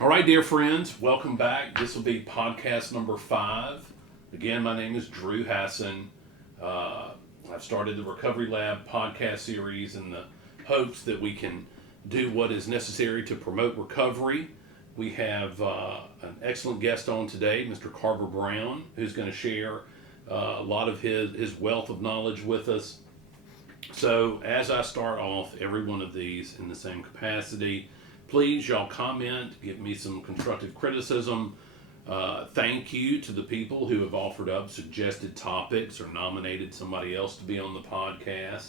All right, dear friends, welcome back. This will be podcast number 5. Again, my name is Drew Hassan. I've started the Recovery Lab podcast series in the hopes that we can do what is necessary to promote recovery. We have an excellent guest on today, Mr. Carver Brown, who's going to share a lot of his wealth of knowledge with us. So as I start off every one of these in the same capacity, please, y'all comment, give me some constructive criticism. Thank you to the people who have offered up suggested topics or nominated somebody else to be on the podcast.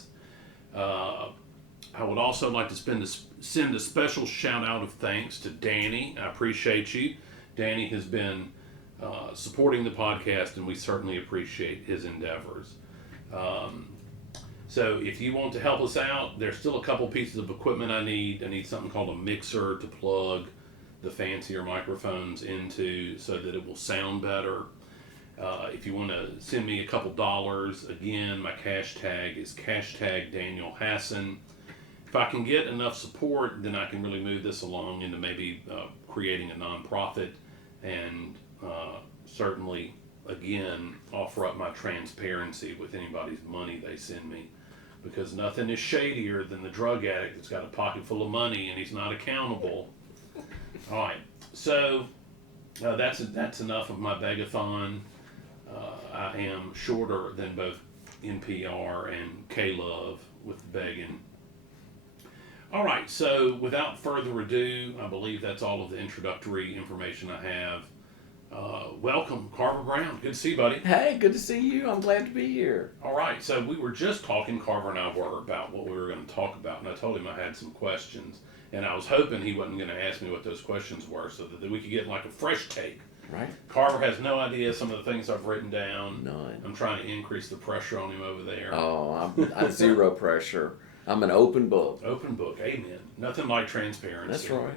I would also like to send a special shout out of thanks to Danny. I appreciate you. Danny has been supporting the podcast, and we certainly appreciate his endeavors. So if you want to help us out, there's still a couple pieces of equipment I need. I need something called a mixer to plug the fancier microphones into so that it will sound better. If you want to send me a couple dollars, again, my cash tag is #Daniel Hassan. If I can get enough support, then I can really move this along into maybe creating a nonprofit and certainly, again, offer up my transparency with anybody's money they send me. Because nothing is shadier than the drug addict that's got a pocket full of money and he's not accountable. All right, so that's enough of my begathon. I am shorter than both NPR and K-Love with begging. All right, so without further ado, I believe that's all of the introductory information I have. Welcome, Carver Brown. Good to see you, buddy. Hey, good to see you. I'm glad to be here. All right, so we were just talking, Carver and I were, about what we were going to talk about, and I told him I had some questions, and I was hoping he wasn't going to ask me what those questions were so that we could get like a fresh take. Right. Carver has no idea some of the things I've written down. None. I'm trying to increase the pressure on him over there. Oh, I'm zero pressure. I'm an open book. Open book, amen. Nothing like transparency. That's right.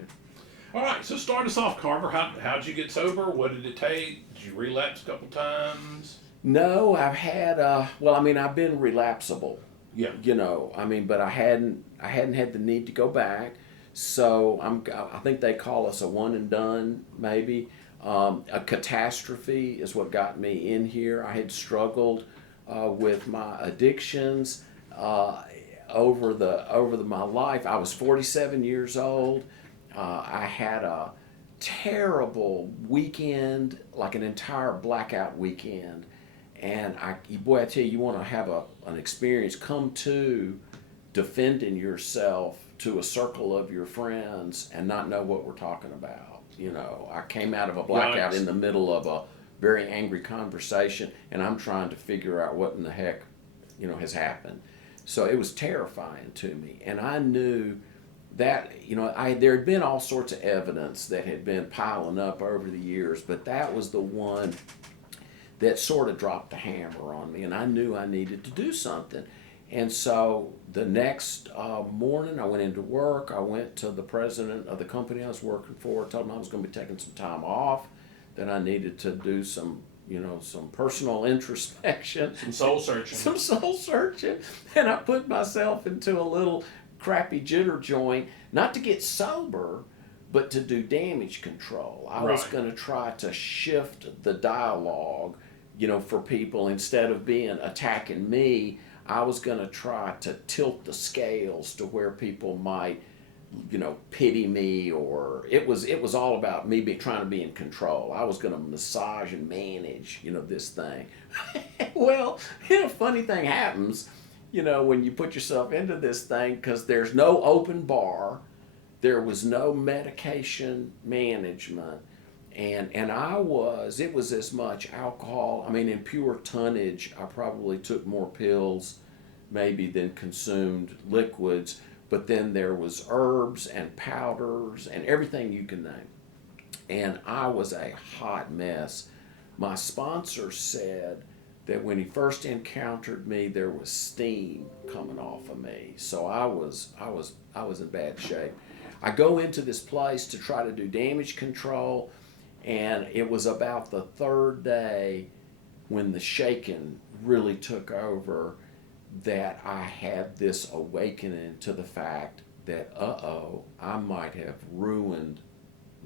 All right, so start us off, Carver. How'd you get sober? What did it take? Did you relapse a couple times? No, I've had, I've been relapsable. Yeah. But I hadn't had the need to go back. So I think they call us a one and done, maybe. A catastrophe is what got me in here. I had struggled with my addictions over my life. I was 47 years old. I had a terrible weekend, like an entire blackout weekend. And I tell you, you want to have an experience, come to defending yourself to a circle of your friends and not know what we're talking about. I came out of a blackout in the middle of a very angry conversation, and I'm trying to figure out what in the heck, has happened. So it was terrifying to me. And I knew that, there had been all sorts of evidence that had been piling up over the years, but that was the one that sort of dropped the hammer on me, and I knew I needed to do something. And so the next morning, I went into work. I went to the president of the company I was working for, told him I was going to be taking some time off, that I needed to do some personal introspection. Some soul searching. And I put myself into a little crappy jitter joint, not to get sober, but to do damage control. I was going to try to shift the dialogue, for people. Instead of attacking me, I was going to try to tilt the scales to where people might, pity me, or it was all about me trying to be in control. I was going to massage and manage, this thing. Well, a funny thing happens, when you put yourself into this thing, because there's no open bar, there was no medication management, and it was as much alcohol. In pure tonnage, I probably took more pills maybe than consumed liquids, but then there was herbs and powders and everything you can name. And I was a hot mess. My sponsor said that when he first encountered me, there was steam coming off of me. So I was in bad shape. I go into this place to try to do damage control, and it was about the third day when the shaking really took over that I had this awakening to the fact that, I might have ruined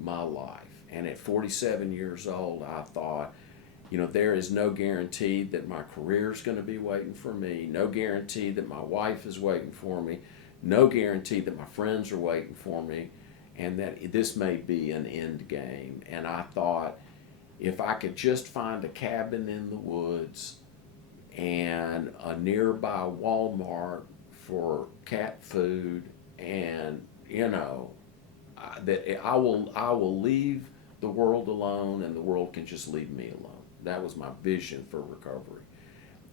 my life. And at 47 years old, I thought, there is no guarantee that my career is going to be waiting for me, no guarantee that my wife is waiting for me, no guarantee that my friends are waiting for me, and that this may be an end game. And I thought, if I could just find a cabin in the woods and a nearby Walmart for cat food, and that I will leave the world alone, and the world can just leave me alone. That was my vision for recovery,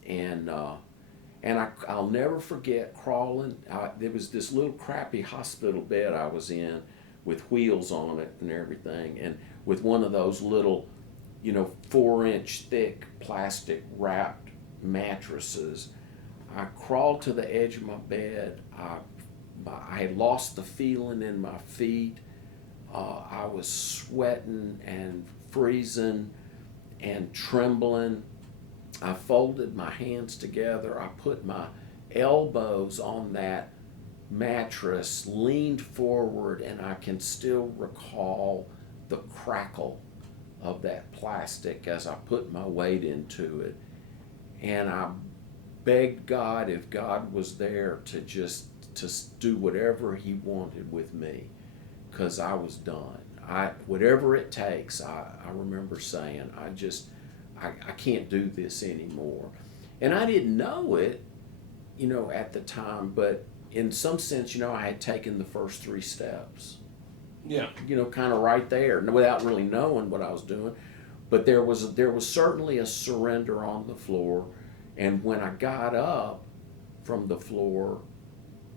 and I'll never forget crawling. There was this little crappy hospital bed I was in, with wheels on it and everything, and with one of those little, 4-inch thick plastic wrapped mattresses. I crawled to the edge of my bed. I had lost the feeling in my feet. I was sweating and freezing and trembling. I folded my hands together. I put my elbows on that mattress, leaned forward, and I can still recall the crackle of that plastic as I put my weight into it. And I begged God, if God was there, to do whatever he wanted with me, because I was done. Whatever it takes, I remember saying, I can't do this anymore. And I didn't know it, at the time, but in some sense, I had taken the first 3 steps. Yeah. Kind of right there, without really knowing what I was doing. But there was certainly a surrender on the floor. And when I got up from the floor,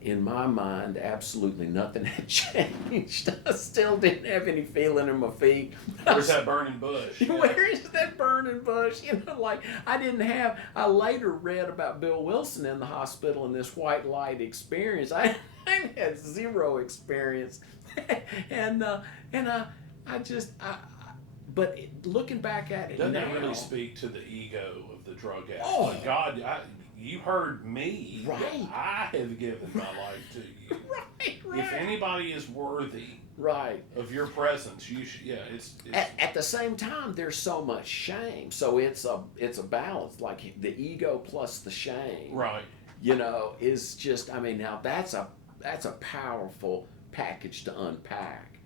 in my mind, absolutely nothing had changed. I still didn't have any feeling in my feet. Where's that burning bush? Where is that burning bush? I later read about Bill Wilson in the hospital and this white light experience. I had 0 experience. But looking back at it doesn't now, that really speak to the ego of the drug addict? Oh. Like, God, you heard me. Right. I have given my life to you. Right. If anybody is worthy, right, of your presence, you should. Yeah, it's at the same time, there's so much shame. So it's a balance, like the ego plus the shame. Right. Is just. Now that's a powerful package to unpack.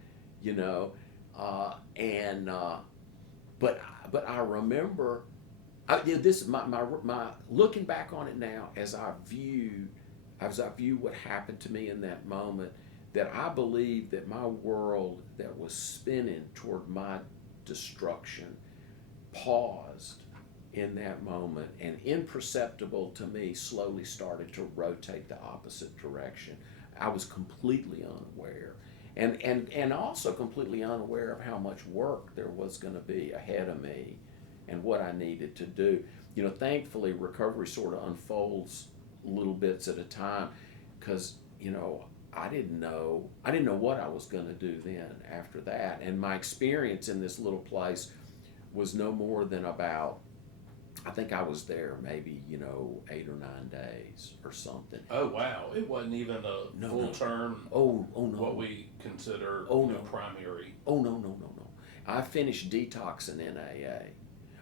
But I remember. This my looking back on it now, as I view what happened to me in that moment, that I believe that my world that was spinning toward my destruction paused in that moment, and imperceptible to me slowly started to rotate the opposite direction. I was completely unaware, and also completely unaware of how much work there was going to be ahead of me and what I needed to do. Thankfully, recovery sort of unfolds little bits at a time, because, I didn't know what I was going to do then after that. And my experience in this little place was no more than about, I think I was there maybe, 8 or 9 days or something. Oh, wow. It wasn't even a full term. Oh, no. What we consider primary. Oh, no. I finished detoxing in AA.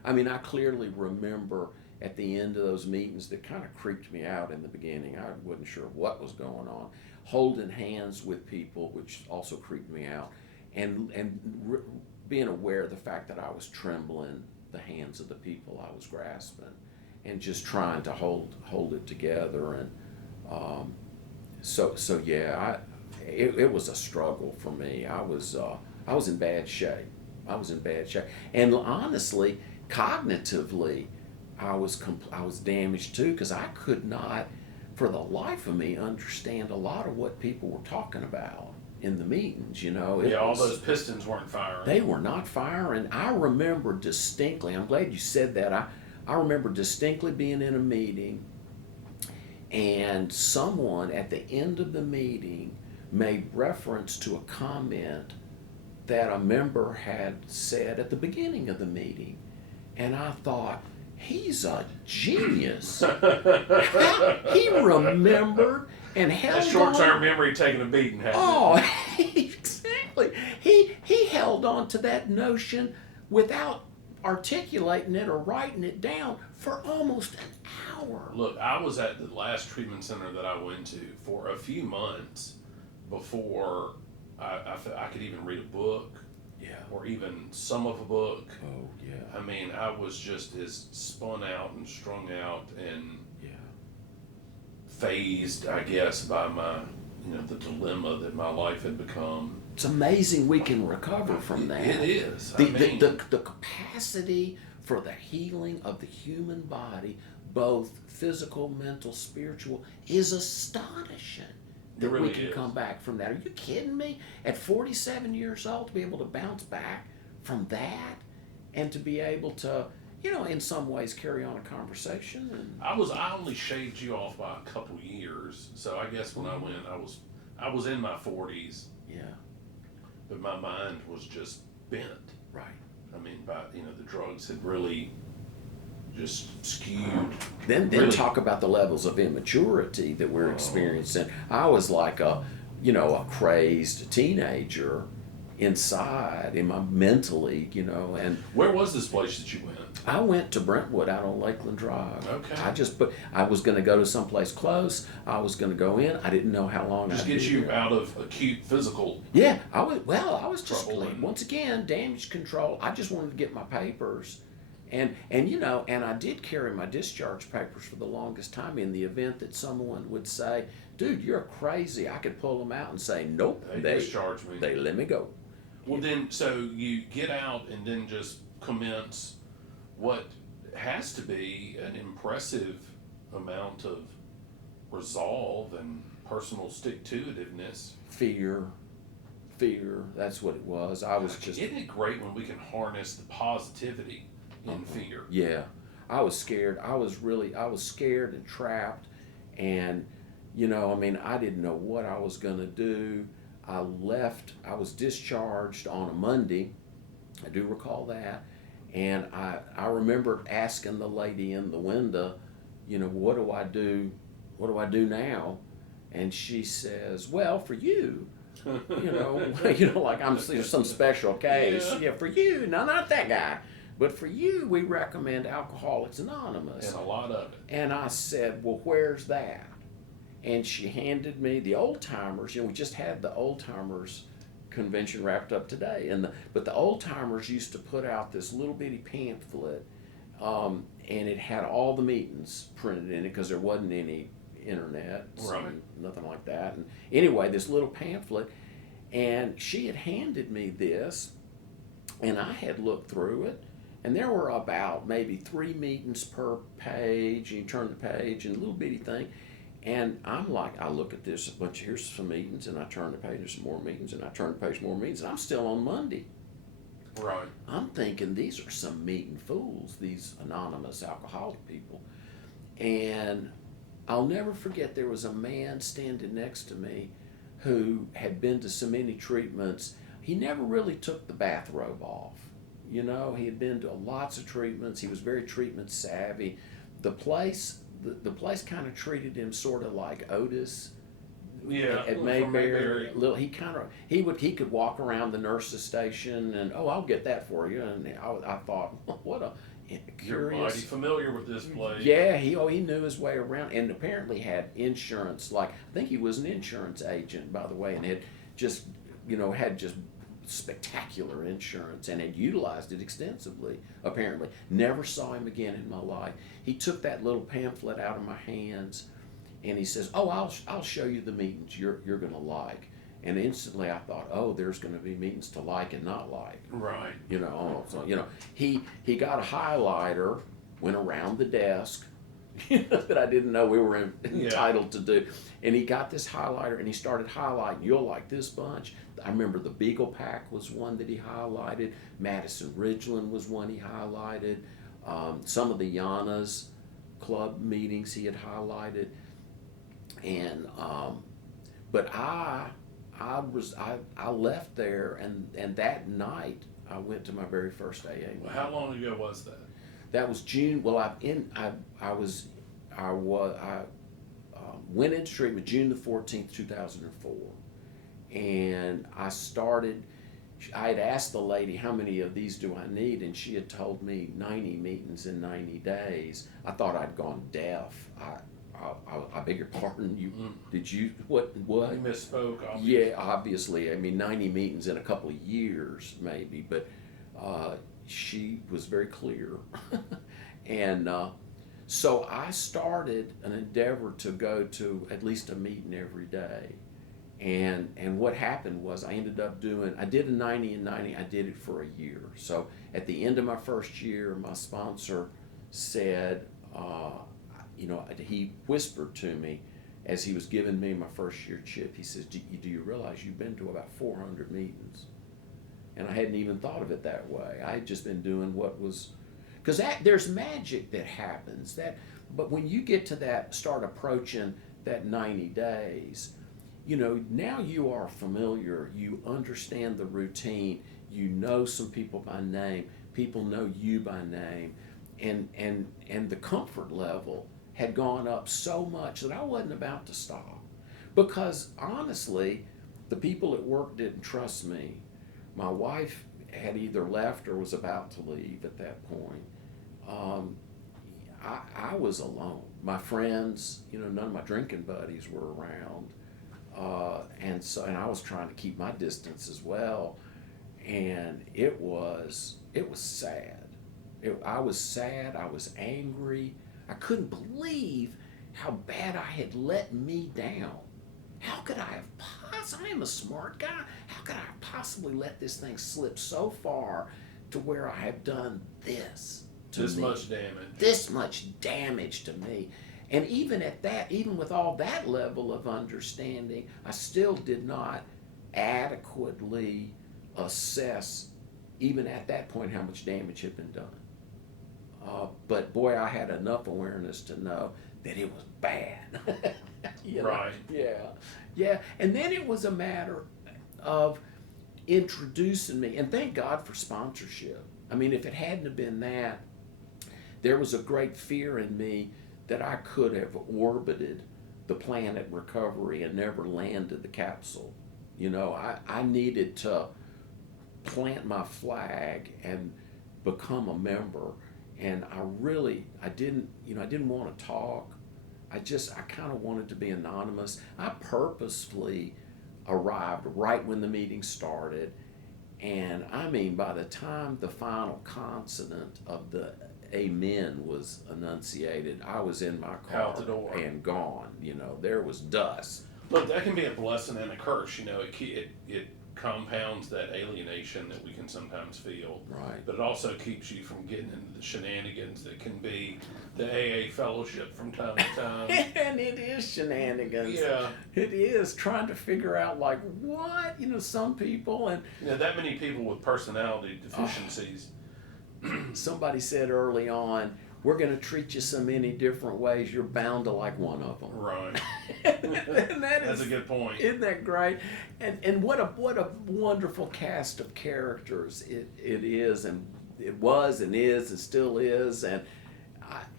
I clearly remember at the end of those meetings that kind of creeped me out in the beginning. I wasn't sure what was going on. Holding hands with people, which also creeped me out, and being aware of the fact that I was trembling the hands of the people I was grasping, and just trying to hold it together. And it was a struggle for me. I was in bad shape. And honestly, cognitively, I was damaged too, because I could not, for the life of me, understand a lot of what people were talking about in the meetings. All those pistons weren't firing. They were not firing. I remember distinctly. I'm glad you said that. I remember distinctly being in a meeting, and someone at the end of the meeting made reference to a comment that a member had said at the beginning of the meeting. And I thought, he's a genius. He remembered and held that short-term on. memory taking a beating. Oh, exactly. He held held on to that notion without articulating it or writing it down for almost an hour. Look, I was at the last treatment center that I went to for a few months before I could even read a book. Yeah. Or even some of a book. Oh, yeah. I mean, I was just as spun out and strung out and phased, I guess, by the dilemma that my life had become. It's amazing we can recover from that. It is. The capacity for the healing of the human body, both physical, mental, spiritual, is astonishing. That really we can come back from that. Are you kidding me? At 47 years old, to be able to bounce back from that and to be able to, in some ways carry on a conversation. And I only shaved you off by a couple years, so I guess when I went, I was in my 40s. Yeah. But my mind was just bent. Right. I mean, the drugs had really just skewed. Then talk about the levels of immaturity that we're experiencing. I was like a crazed teenager inside, mentally, and where was this place that you went? I went to Brentwood out on Lakeland Drive. Okay. I was going to go to someplace close. I was going to go in. I didn't know how long. Just get you out of acute physical. Yeah, I was just trouble once again damage control. I just wanted to get my papers, and I did carry my discharge papers for the longest time in the event that someone would say, "Dude, you're crazy." I could pull them out and say, "Nope, they discharged me. They let me go." Well, then, so you get out and then just commence what has to be an impressive amount of resolve and personal stick-to-itiveness. Fear, that's what it was. I was just... Isn't it great when we can harness the positivity in fear? Yeah. I was scared. I was scared and trapped, and, I didn't know what I was going to do. I was discharged on a Monday. I do recall that. And I remember asking the lady in the window, what do I do? What do I do now? And she says, well, for you, like I'm some special case. Yeah, for you. No, not that guy. But for you, we recommend Alcoholics Anonymous. And a lot of it. And I said, well, where's that? And she handed me the old timers. We just had the old timers convention wrapped up today, but the old timers used to put out this little bitty pamphlet, and it had all the meetings printed in it because there wasn't any internet, nothing like that. And anyway, this little pamphlet, and she had handed me this, and I had looked through it, and there were about maybe 3 meetings per page, and you turn the page and a little bitty thing. And I'm like, I look at this, here's some meetings, and I turn the page, there's some more meetings, and I turn the page, more meetings, and I'm still on Monday. Right. I'm thinking these are some meeting fools, these anonymous alcoholic people. And I'll never forget, there was a man standing next to me who had been to so many treatments. He never really took the bathrobe off. He had been to lots of treatments. He was very treatment savvy. The place kind of treated him sort of like Otis at Mayberry. He could walk around the nurse's station and I'll get that for you. And I thought, what a curious. You're mighty familiar with this place. Yeah, he knew his way around, and apparently had insurance. I think he was an insurance agent, by the way, and had just spectacular insurance and had utilized it extensively, apparently. Never saw him again in my life. He took that little pamphlet out of my hands and he says, I'll show you the meetings you're going to like. And instantly I thought, there's going to be meetings to like and not like. Right. He got a highlighter, went around the desk that I didn't know we were entitled to do. And he got this highlighter and he started highlighting, you'll like this bunch. I remember the Beagle Pack was one that he highlighted. Madison Ridgeland was one he highlighted. Some of the Yana's club meetings he had highlighted. And but I left there, and that night I went to my very first AA meeting. Well, how long ago was that? That was June. Well, I went into treatment June the 14th, 2004, and I started. I had asked the lady, how many of these do I need? And she had told me 90 meetings in 90 days. I thought I'd gone deaf. I beg your pardon. Did you what? You misspoke. Obviously. Yeah, obviously. I mean, 90 meetings in a couple of years, maybe. But she was very clear, and so I started an endeavor to go to at least a meeting every day. And what happened was I ended up I did a 90 and 90, I did it for a year. So at the end of my first year, my sponsor said, he whispered to me as he was giving me my first year chip, he says, do you realize you've been to about 400 meetings? And I hadn't even thought of it that way. I had just been doing what was, because there's magic that happens. But when you get to that, start approaching that 90 days, now you are familiar, you understand the routine, you know some people by name, people know you by name, and the comfort level had gone up so much that I wasn't about to stop. Because honestly, the people at work didn't trust me. My wife had either left or was about to leave at that point. I was alone. My friends, none of my drinking buddies were around. And I was trying to keep my distance as well, and it was sad. I was sad. I was angry. I couldn't believe how bad I had let me down. How could I have I am a smart guy. How could I have possibly let this thing slip so far to where I have done this to this me? much damage. This much damage to me. And even at that, even with all that level of understanding, I still did not adequately assess, even at that point, how much damage had been done. But boy, I had enough awareness to know that it was bad. Right. Yeah. Yeah. And then it was a matter of introducing me, and thank God for sponsorship. I mean, if it hadn't have been that, there was a great fear in me that I could have orbited the planet recovery and never landed the capsule. I needed to plant my flag and become a member. And I didn't want to talk. I kind of wanted to be anonymous. I purposefully arrived right when the meeting started. And I mean, by the time the final consonant of the amen was enunciated, I was in my car Out the door and gone. There was dust. Look, that can be a blessing and a curse. It compounds that alienation that we can sometimes feel. Right. But it also keeps you from getting into the shenanigans that can be the AA fellowship from time to time. And it is shenanigans. Yeah. It is trying to figure out what, some people and that many people with personality deficiencies. Somebody said early on, we're going to treat you so many different ways, you're bound to like one of them. Right. And That's a good point. Isn't that great? And what a wonderful cast of characters it is, and it was and is and still is, and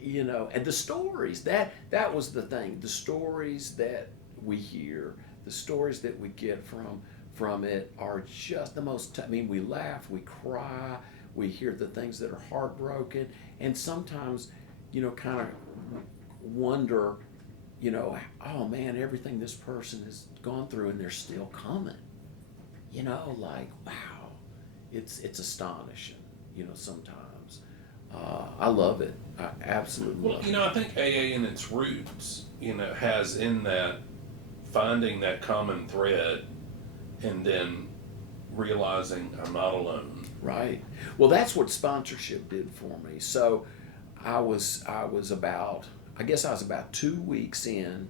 and the stories, that was the thing. The stories that we hear, the stories that we get from it are just the most, we laugh, we cry, we hear the things that are heartbroken, and sometimes, kind of wonder, oh man, everything this person has gone through and they're still coming. Wow, it's astonishing, sometimes. I love it. I absolutely love it. I think AA in its roots, has in that finding that common thread and then realizing I'm not alone. Right. Well, that's what sponsorship did for me. So I was about 2 weeks in.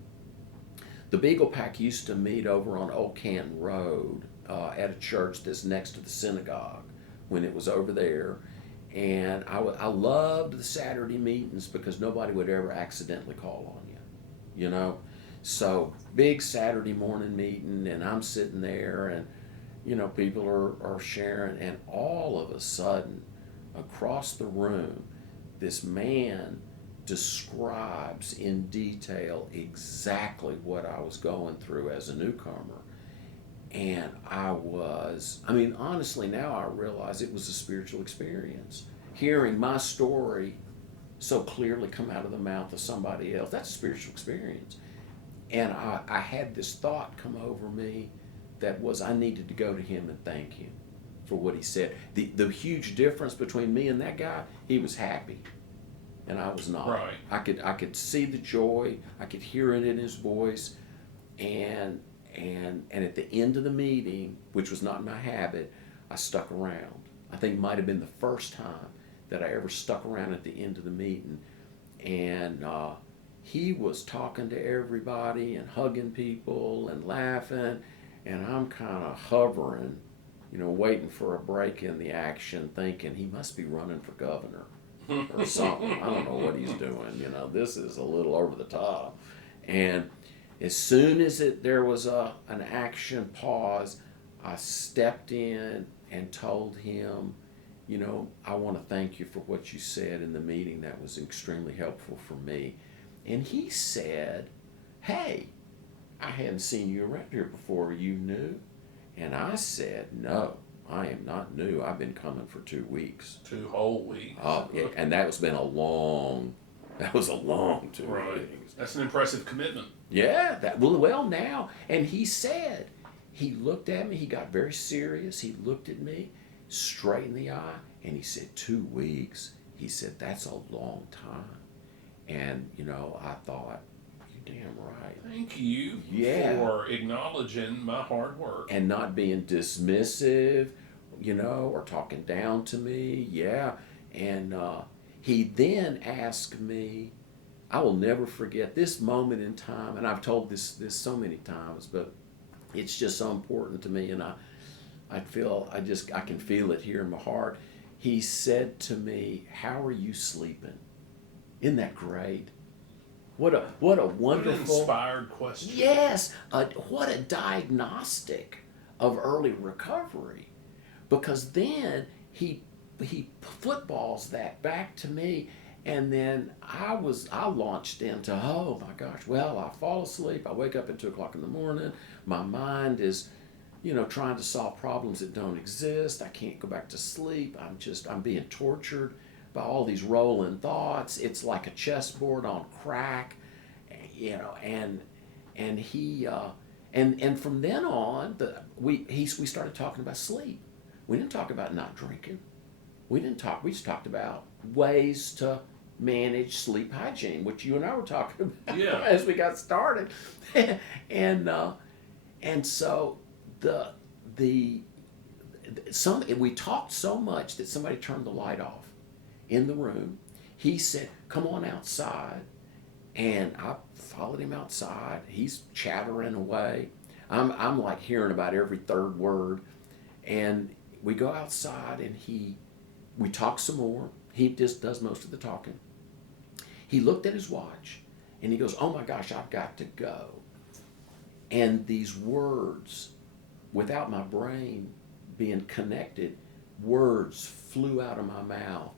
The Beagle Pack used to meet over on Old Canton Road at a church that's next to the synagogue when it was over there. And I loved the Saturday meetings because nobody would ever accidentally call on you, So big Saturday morning meeting, and I'm sitting there, and people are sharing, and all of a sudden, across the room, this man describes in detail exactly what I was going through as a newcomer. And honestly, now I realize it was a spiritual experience. Hearing my story so clearly come out of the mouth of somebody else, that's a spiritual experience. And I had this thought come over me that was I needed to go to him and thank him for what he said. The huge difference between me and that guy, he was happy. And I was not. Right. I could see the joy. I could hear it in his voice. And at the end of the meeting, which was not my habit, I stuck around. I think it might have been the first time that I ever stuck around at the end of the meeting. And he was talking to everybody and hugging people and laughing. And I'm kind of hovering, waiting for a break in the action, thinking he must be running for governor or something. I don't know what he's doing. This is a little over the top. And as soon as there was an action pause, I stepped in and told him, I want to thank you for what you said in the meeting. That was extremely helpful for me. And he said, hey, I hadn't seen you around here before. Are you new? And I said, no, I am not new. I've been coming for 2 weeks. 2 whole weeks. Yeah, and that was a long 2 Right. weeks. That's an impressive commitment. Yeah, well now, and he said, he looked at me, he got very serious, he looked at me straight in the eye, and he said, 2 weeks. He said, that's a long time. And, I thought, you're damn right. Thank you for acknowledging my hard work. And not being dismissive, or talking down to me. Yeah. And he then asked me, I will never forget this moment in time, and I've told this so many times, but it's just so important to me, and I can feel it here in my heart. He said to me, how are you sleeping? Isn't that great? What a wonderful, what an inspired question. Yes, what a diagnostic of early recovery, because then he footballs that back to me, and then I launched into, oh my gosh, well, I fall asleep, I wake up at 2:00 in the morning, my mind is, trying to solve problems that don't exist, I can't go back to sleep, I'm being tortured by all these rolling thoughts. It's like a chessboard on crack, and he and from then on we started talking about sleep. We didn't talk about not drinking. We just talked about ways to manage sleep hygiene, which you and I were talking about as we got started. and so we talked so much that somebody turned the light off in the room. He said, come on outside. And I followed him outside. He's chattering away. I'm like hearing about every third word. And we go outside and we talk some more. He just does most of the talking. He looked at his watch and he goes, oh my gosh, I've got to go. And these words, without my brain being connected, words flew out of my mouth.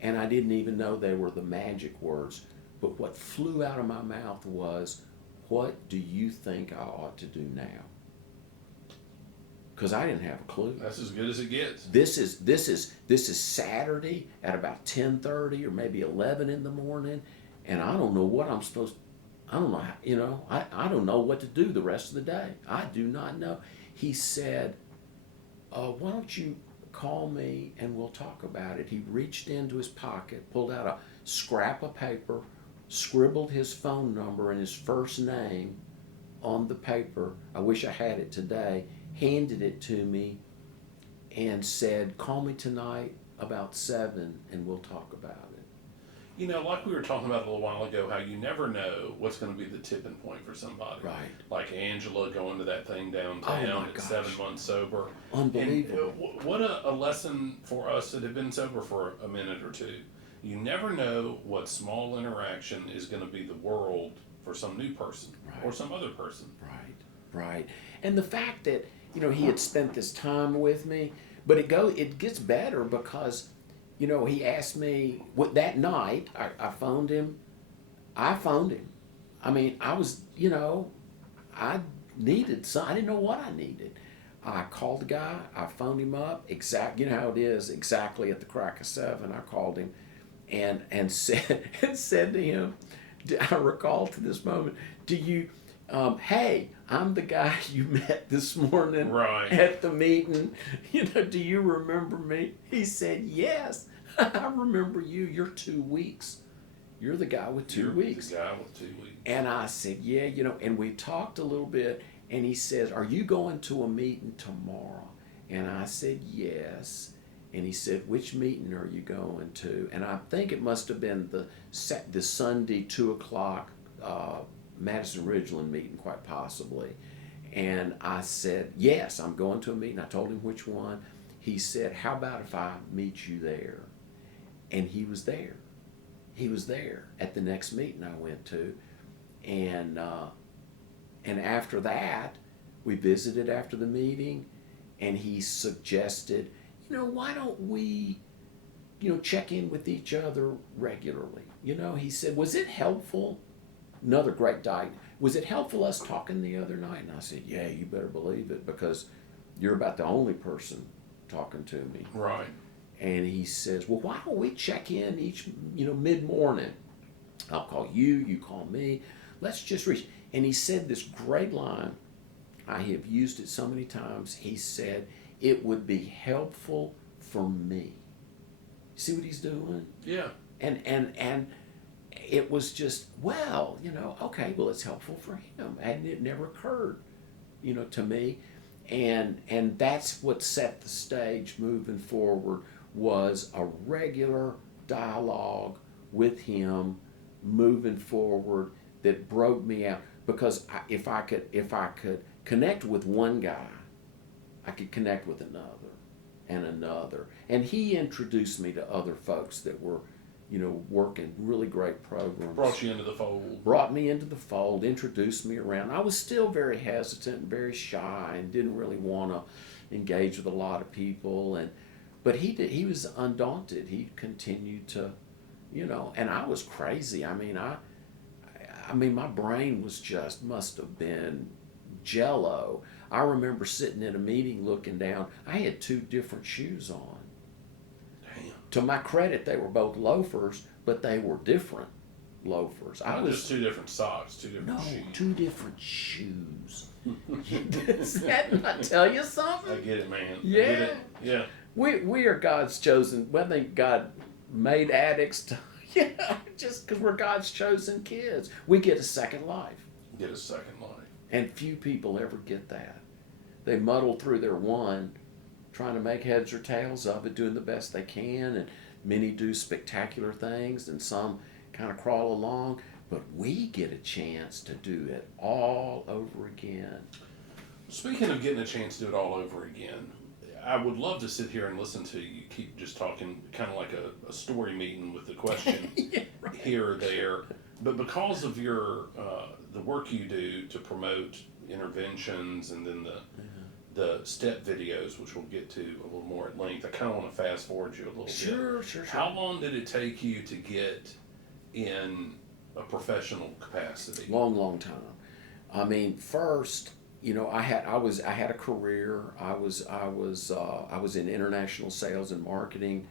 And I didn't even know they were the magic words. But what flew out of my mouth was, what do you think I ought to do now? Because I didn't have a clue. That's as good as it gets. This is Saturday at about 10:30 or maybe 11 in the morning, and I don't know what I'm supposed to, I don't know, I don't know what to do the rest of the day. I do not know. He said, why don't you call me and we'll talk about it. He reached into his pocket, pulled out a scrap of paper, scribbled his phone number and his first name on the paper. I wish I had it today. Handed it to me and said, call me tonight about 7 and we'll talk about it. Like we were talking about a little while ago, how you never know what's going to be the tipping point for somebody. Right. Like Angela going to that thing downtown at 7 months sober. Unbelievable. And what a lesson for us that have been sober for a minute or two. You never know what small interaction is going to be the world for some new person or some other person. Right. And the fact that, he had spent this time with me, but it gets better because, he asked me that night. I phoned him. I mean, I was, I needed some. I didn't know what I needed. I called the guy, I phoned him up, you know how it is, exactly at the crack of 7, I called him and said to him, I recall to this moment, do you, hey, I'm the guy you met this morning Right. at the meeting. Do you remember me? He said, yes, I remember you. You're 2 weeks. You're the guy with 2 weeks. The guy with 2 weeks. And I said, yeah, and we talked a little bit, and he says, are you going to a meeting tomorrow? And I said, yes. And he said, which meeting are you going to? And I think it must have been the Sunday 2 o'clock Madison Ridgeland meeting, quite possibly. And I said, yes, I'm going to a meeting. I told him which one. He said, how about if I meet you there? And he was there. He was there at the next meeting I went to. And after that, we visited after the meeting, and he suggested, why don't we, check in with each other regularly? He said, was it helpful? Another great diet. Was it helpful us talking the other night? And I said, yeah, you better believe it, because you're about the only person talking to me. Right. And he says, well, why don't we check in each, mid-morning? I'll call you, you call me. Let's just reach. And he said this great line. I have used it so many times. He said, it would be helpful for me. See what he's doing? Yeah. And it was just, okay, well, it's helpful for him. And it never occurred, to me. And that's what set the stage moving forward, was a regular dialogue with him moving forward that broke me out. Because if I could connect with one guy, I could connect with another and another. And he introduced me to other folks that were, working really great programs. Brought you into the fold. Brought me into the fold, introduced me around. I was still very hesitant and very shy and didn't really want to engage with a lot of people. But he was undaunted. He continued to, and I was crazy. I mean, my brain was must have been jello. I remember sitting in a meeting looking down. I had 2 different shoes on. Damn. To my credit, they were both loafers, but they were different loafers. Not just 2 different socks, 2 different shoes. 2 different shoes. Does that not tell you something? I get it, man. Yeah. I get it. Yeah. We are God's chosen. Well, I think God made addicts to, just because we're God's chosen kids. We get a second life. Get a second life. And few people ever get that. They muddle through their one, trying to make heads or tails of it, doing the best they can, and many do spectacular things, and some kind of crawl along. But we get a chance to do it all over again. Speaking of getting a chance to do it all over again, I would love to sit here and listen to you keep just talking, kind of like a story meeting with the question Yeah, right. here or there. But because of your the work you do to promote interventions, and then the step videos, which we'll get to a little more at length, I kind of want to fast forward you a little bit. Sure. How long did it take you to get in a professional capacity? Long time. I mean, first, I had a career. I was in international sales and marketing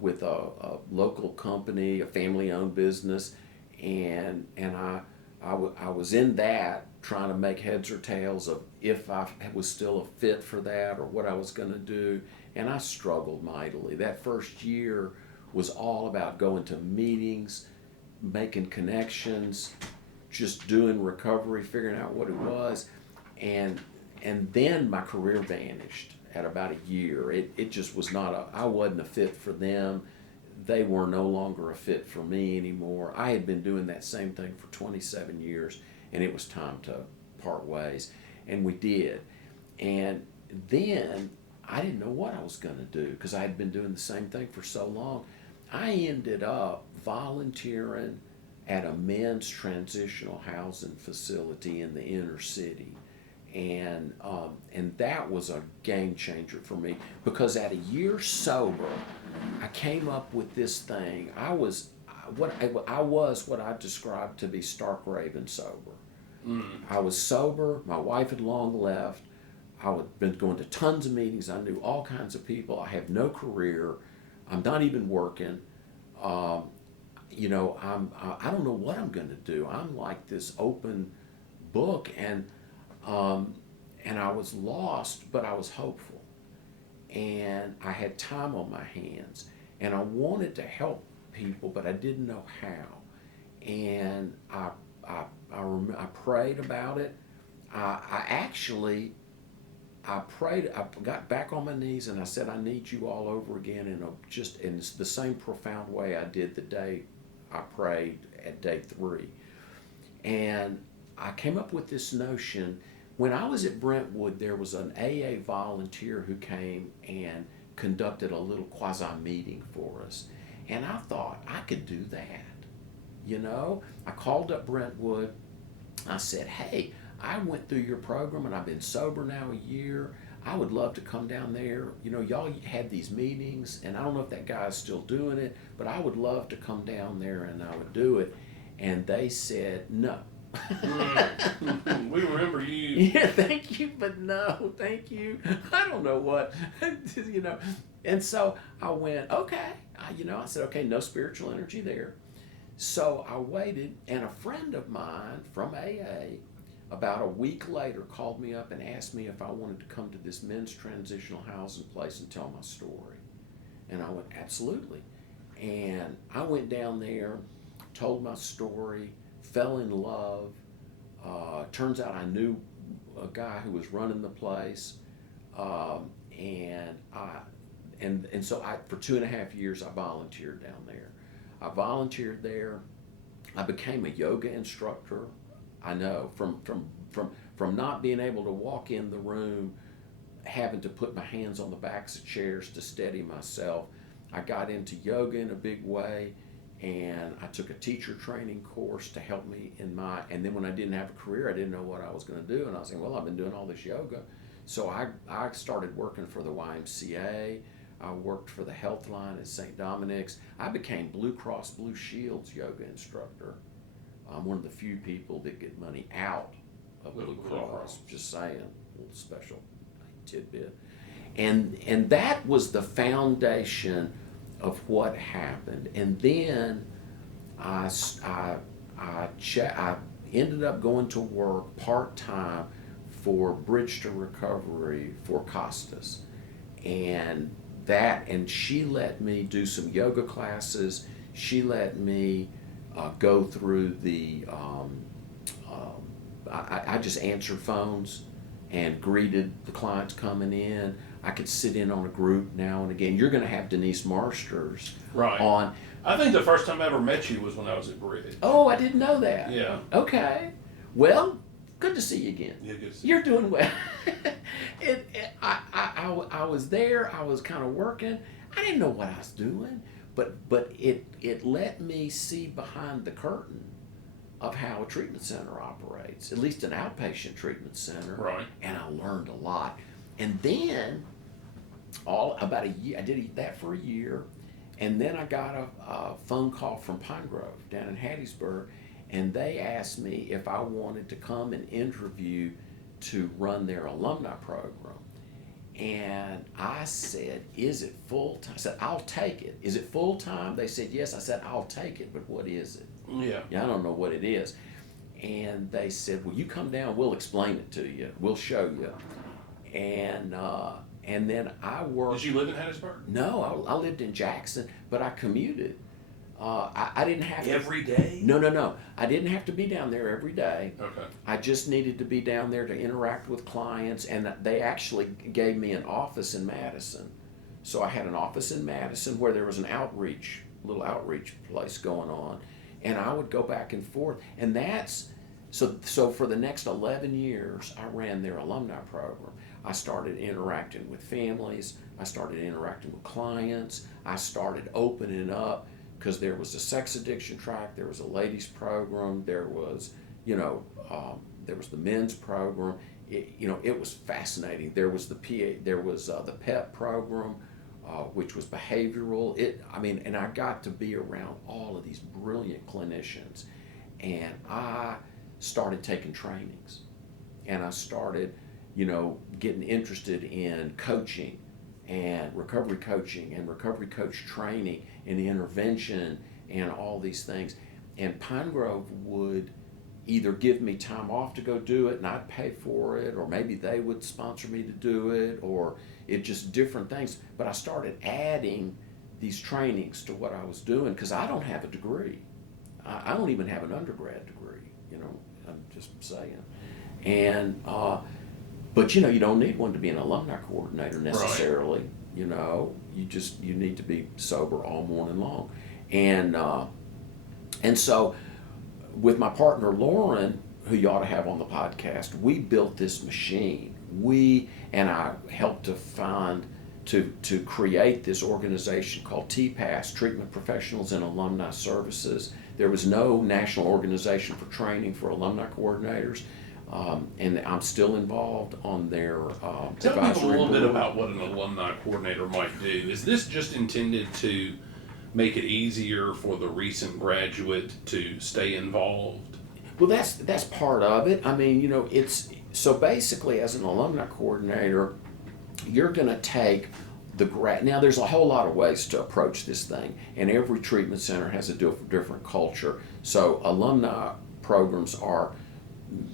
with a local company, a family-owned business, and I was in that, trying to make heads or tails of if I was still a fit for that or what I was going to do, and I struggled mightily. That first year was all about going to meetings, making connections, just doing recovery, figuring out what it was, and then my career vanished at about a year. It just was I wasn't a fit for them. They were no longer a fit for me anymore. I had been doing that same thing for 27 years, and it was time to part ways, and we did. And then I didn't know what I was going to do, because I had been doing the same thing for so long. I ended up volunteering at a men's transitional housing facility in the inner city. And that was a game changer for me, because at a year sober, I came up with this thing. I was what I described to be stark raving sober. I was sober. My wife had long left. been going to tons of meetings. I knew all kinds of people. I have no career. I'm not even working. I don't know what I'm going to do. I'm like this open book, and I was lost, but I was hopeful, and I had time on my hands, and I wanted to help people, but I didn't know how, and I prayed about it. I prayed. I got back on my knees and I said, "I need you all over again," in the same profound way I did the day I prayed at day 3. And I came up with this notion. When I was at Brentwood, there was an AA volunteer who came and conducted a little quasi meeting for us, and I thought I could do that. I called up Brentwood. I said, "Hey, I went through your program and I've been sober now a year. I would love to come down there. Y'all had these meetings, and I don't know if that guy's still doing it, but I would love to come down there and I would do it." And they said, "No." We remember you. Yeah, thank you, but no, thank you. I don't know what, And so I went, okay. I said, okay, no spiritual energy there. So I waited, and a friend of mine from AA, about a week later, called me up and asked me if I wanted to come to this men's transitional housing place and tell my story. And I went, absolutely. And I went down there, told my story, fell in love. Turns out I knew a guy who was running the place. And so for 2.5 years, I volunteered down there. I volunteered there. I became a yoga instructor. I know, from not being able to walk in the room, having to put my hands on the backs of chairs to steady myself, I got into yoga in a big way, and I took a teacher training course to help me and then when I didn't have a career, I didn't know what I was going to do, and I was saying, well, I've been doing all this yoga. So I started working for the YMCA. I worked for the Health Line at St. Dominic's. I became Blue Cross Blue Shield's yoga instructor. I'm one of the few people that get money out of Blue Cross. Just saying, a little special tidbit. And that was the foundation of what happened. And then I ended up going to work part-time for Bridge to Recovery for Costas. And she let me do some yoga classes. She let me go through I just answered phones and greeted the clients coming in. I could sit in on a group now and again. You're going to have Denise Marsters on. I think the first time I ever met you was when I was at Bridge. Oh, I didn't know that. Yeah. Okay. Well, good to see you again. Yeah, good to see You're doing well. I was there. I was kind of working. I didn't know what I was doing, but it let me see behind the curtain of how a treatment center operates, at least an outpatient treatment center. Right. And I learned a lot. And then, about a year, I did that for a year, and then I got a phone call from Pine Grove down in Hattiesburg, and they asked me if I wanted to come and interview to run their alumni program. And I said, is it full-time? I said, I'll take it. Is it full-time? They said, yes. I said, I'll take it, but what is it? Yeah. I don't know what it is. And they said, well, you come down, we'll explain it to you. We'll show you. And then I worked. Did you live in Hattiesburg? No, I lived in Jackson, but I commuted. I didn't have to. Every day? No. I didn't have to be down there every day. Okay. I just needed to be down there to interact with clients, and they actually gave me an office in Madison. So I had an office in Madison where there was an little outreach place going on, and I would go back and forth. And so for the next 11 years, I ran their alumni program. I started interacting with families. I started interacting with clients. I started opening up, because there was a sex addiction track, there was a ladies program, there was the men's program. It was fascinating. There was the PEP program, which was behavioral. And I got to be around all of these brilliant clinicians, and I started taking trainings, and I started getting interested in coaching and recovery coach training and intervention and all these things. And Pine Grove would either give me time off to go do it and I'd pay for it, or maybe they would sponsor me to do it, or it just different things. But I started adding these trainings to what I was doing because I don't have a degree. I don't even have an undergrad degree, I'm just saying. And, but you don't need one to be an alumni coordinator necessarily. Right. You need to be sober all morning long. And so with my partner Lauren, who you ought to have on the podcast, we built this machine. I helped to create this organization called TPAS, Treatment Professionals and Alumni Services. There was no national organization for training for alumni coordinators, and I'm still involved on their Tell advisory people a little board. bit about what an alumni coordinator might do. Is this just intended to make it easier for the recent graduate to stay involved? Well, that's part of it. I mean, it's so basically as an alumni coordinator, you're going to take the grad. Now, there's a whole lot of ways to approach this thing, and every treatment center has a different culture. So, alumni programs are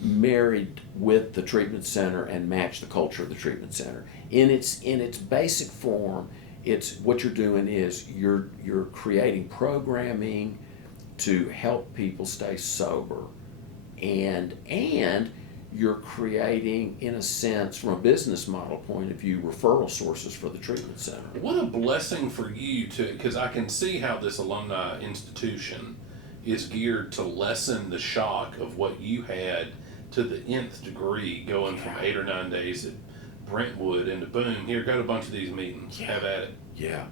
married with the treatment center and match the culture of the treatment center. In its basic form, it's what you're doing is you're creating programming to help people stay sober, and you're creating, in a sense, from a business model point of view, referral sources for the treatment center. What a blessing for you because I can see how this alumni institution is geared to lessen the shock of what you had to the nth degree, going from 8 or 9 days at Brentwood into boom, here, go to a bunch of these meetings, have at it. Yeah,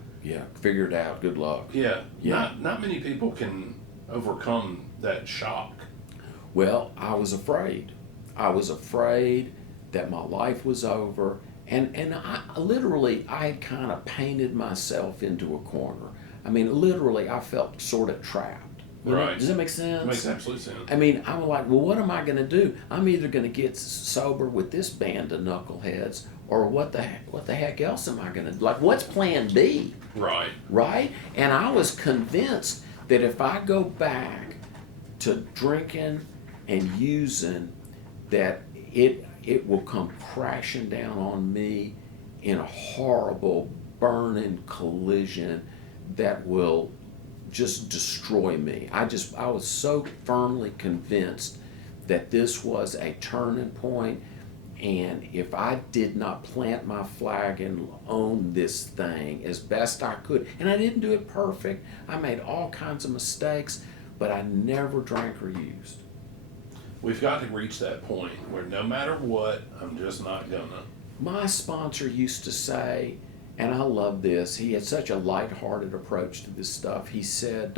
figure it out, good luck. Yeah. Not many people can overcome that shock. Well, I was afraid. I was afraid that my life was over, and I had kind of painted myself into a corner. I mean, literally, I felt sort of trapped. Right. Does that make sense? It makes absolute sense. I mean, I'm like, well, what am I going to do? I'm either going to get sober with this band of knuckleheads, or what the heck else am I going to do? Like, what's plan B? Right. Right? And I was convinced that if I go back to drinking and using, that it will come crashing down on me in a horrible burning collision that will just destroy me. I was so firmly convinced that this was a turning point, and if I did not plant my flag and own this thing as best I could, and I didn't do it perfect, I made all kinds of mistakes, but I never drank or used. We've got to reach that point where no matter what, I'm just not gonna. My sponsor used to say, and I love this, he had such a lighthearted approach to this stuff. He said,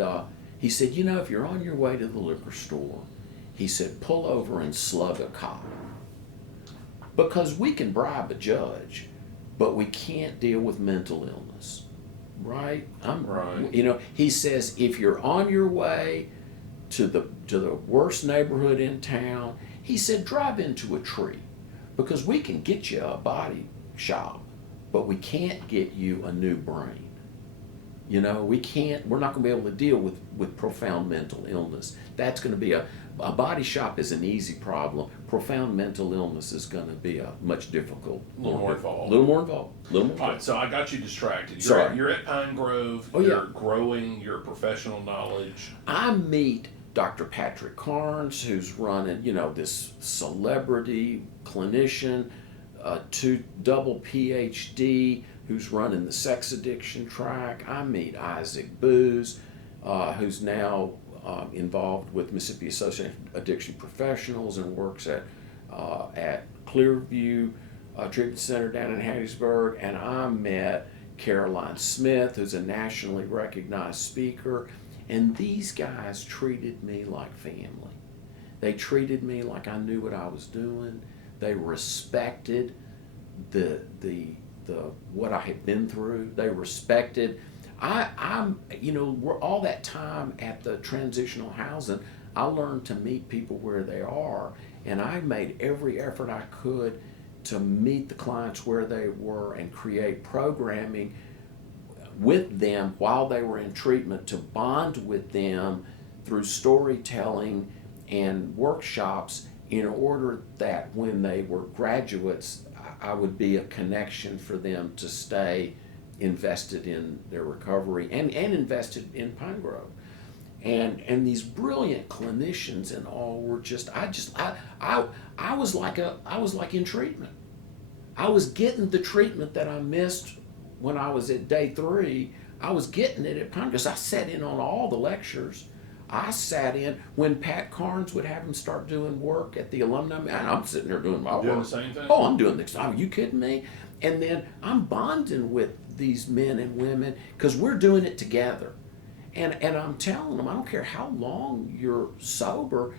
if you're on your way to the liquor store, he said, pull over and slug a cop. Because we can bribe a judge, but we can't deal with mental illness, right? Right. He says, if you're on your way to the worst neighborhood in town, he said, drive into a tree, because we can get you a body shop, but we can't get you a new brain. We're not going to be able to deal with profound mental illness. That's going to be a body shop is an easy problem. Profound mental illness is going to be a much difficult. A little more involved. All right, so I got you distracted. You're at Pine Grove. You're growing your professional knowledge. I meet Dr. Patrick Carnes, who's running, this celebrity clinician, double PhD, who's running the sex addiction track. I meet Isaac Booz, who's now involved with Mississippi Association of Addiction Professionals and works at Clearview Treatment Center down in Hattiesburg. And I met Caroline Smith, who's a nationally recognized speaker. And these guys treated me like family. They treated me like I knew what I was doing. They respected the what I had been through. They respected. We're all that time at the transitional housing, I learned to meet people where they are, and I made every effort I could to meet the clients where they were and create programming with them while they were in treatment, to bond with them through storytelling and workshops, in order that when they were graduates, I would be a connection for them to stay invested in their recovery and invested in Pine Grove. And these brilliant clinicians and all were just I was like in treatment. I was getting the treatment that I missed when I was at day 3. I was getting it at Pine Grove. I sat in on all the lectures. I sat in when Pat Carnes would have them start doing work at the alumni. And I'm sitting there doing my work. Doing the same thing? Oh, I'm doing this. Are you kidding me? And then I'm bonding with these men and women because we're doing it together. And I'm telling them, I don't care how long you're sober,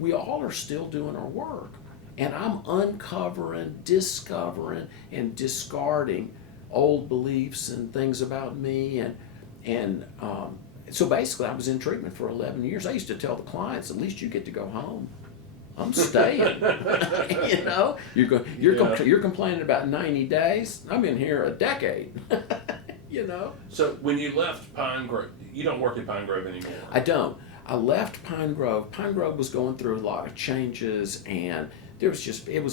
we all are still doing our work. And I'm uncovering, discovering, and discarding old beliefs and things about me. And so basically, I was in treatment for 11 years. I used to tell the clients, at least you get to go home. I'm staying. You know, you're complaining about 90 days. I'm in here a decade. You know. So when you left Pine Grove, you don't work at Pine Grove anymore. I don't. I left Pine Grove. Pine Grove was going through a lot of changes, and it was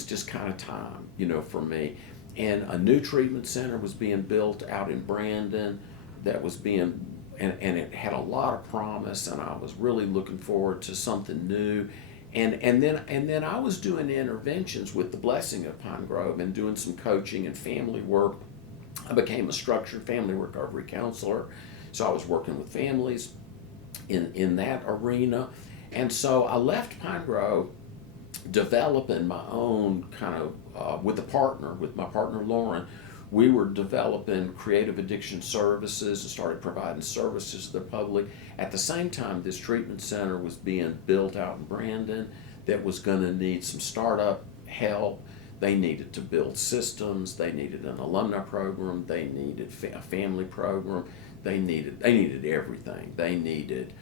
just kind of time, you know, for me. And a new treatment center was being built out in Brandon that was being, and it had a lot of promise, and I was really looking forward to something new. And then I was doing interventions with the blessing of Pine Grove and doing some coaching and family work. I became a structured family recovery counselor, so I was working with families in that arena. And so I left Pine Grove, developing my own kind of, with my partner Lauren. We were developing creative addiction services and started providing services to the public. At the same time, this treatment center was being built out in Brandon that was going to need some startup help. They needed to build systems. They needed an alumni program. They needed a family program. They needed everything. They needed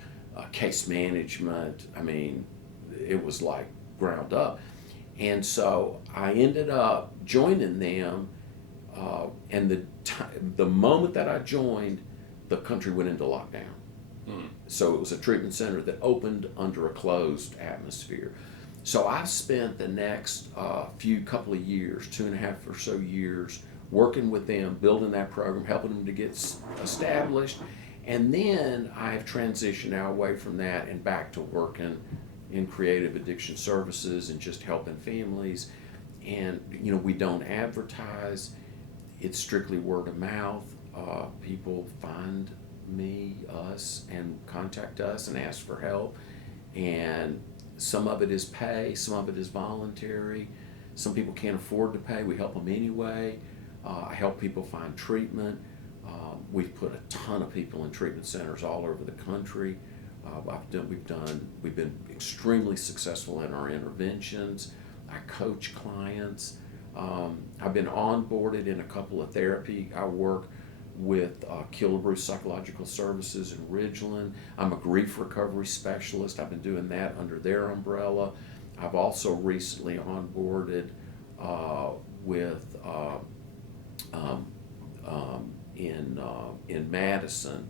case management. I mean, it was like ground up. And so I ended up joining them. And the moment that I joined, the country went into lockdown. So it was a treatment center that opened under a closed atmosphere. So I've spent the next couple of years, 2.5 or so years, working with them, building that program, helping them to get established. And then I've transitioned now away from that and back to working in creative addiction services and just helping families. And, you know, we don't advertise. It's strictly word of mouth. People find us, and contact us and ask for help. And some of it is pay, some of it is voluntary. Some people can't afford to pay. We help them anyway. I help people find treatment. We've put a ton of people in treatment centers all over the country. We've been extremely successful in our interventions. I coach clients. I've been onboarded in a couple of therapy. I work with Killebrew Psychological Services in Ridgeland. I'm a grief recovery specialist. I've been doing that under their umbrella. I've also recently onboarded in Madison,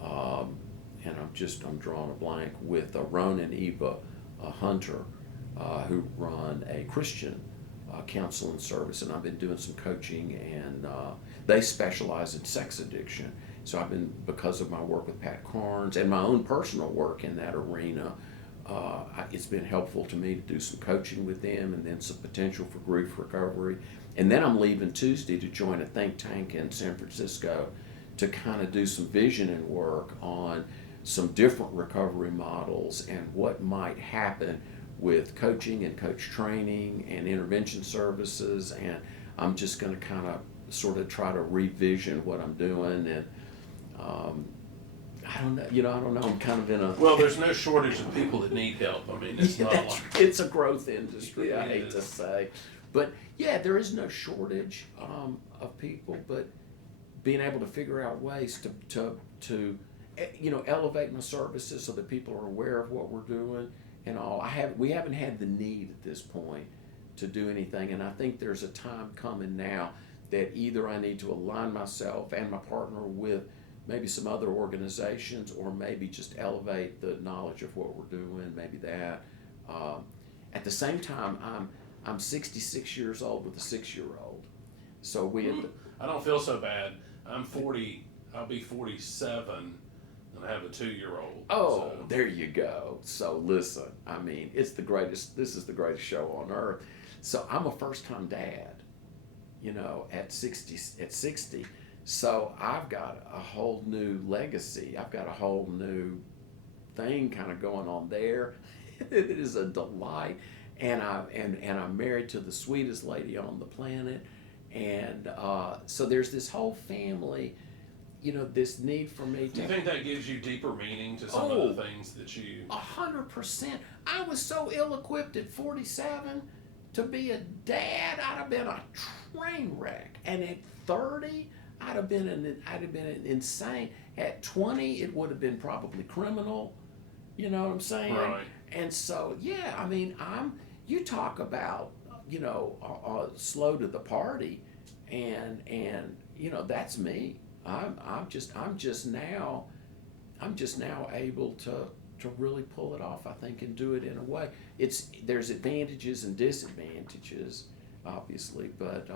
and I'm drawing a blank, with Ron and Eva Hunter, who run a Christian counseling service, and I've been doing some coaching, and they specialize in sex addiction. So because of my work with Pat Carnes and my own personal work in that arena, it's been helpful to me to do some coaching with them, and then some potential for grief recovery. And then I'm leaving Tuesday to join a think tank in San Francisco to kind of do some visioning work on some different recovery models and what might happen with coaching and coach training and intervention services. And I'm just going to kind of sort of try to revision what I'm doing. And I don't know. I'm kind of in a... Well, there's no shortage of people that need help. I mean, it's not like... It's a growth industry, I hate to say. But yeah, there is no shortage of people, but being able to figure out ways to elevate my services so that people are aware of what we're doing and all. We haven't had the need at this point to do anything. And I think there's a time coming now that either I need to align myself and my partner with maybe some other organizations, or maybe just elevate the knowledge of what we're doing, maybe that. At the same time, I'm 66 years old with a 6-year-old. So I don't feel so bad. I'm 40, I'll be 47, and I have a 2-year-old. Oh, so. there you go. So listen, I mean, this is the greatest show on earth. So I'm a first-time dad, at 60. So I've got a whole new legacy. I've got a whole new thing kind of going on there. It is a delight. And I'm married to the sweetest lady on the planet. And so there's this whole family, this need for me to... Do you think that gives you deeper meaning to some of the things that you... 100%. I was so ill-equipped at 47 to be a dad. I'd have been a train wreck. And at 30, I'd have been insane. At 20, it would have been probably criminal. You know what I'm saying? Right. And so, yeah, I mean, you talk about, slow to the party, and that's me. I'm just now able to really pull it off, I think, and do it in a way. There's advantages and disadvantages, obviously, but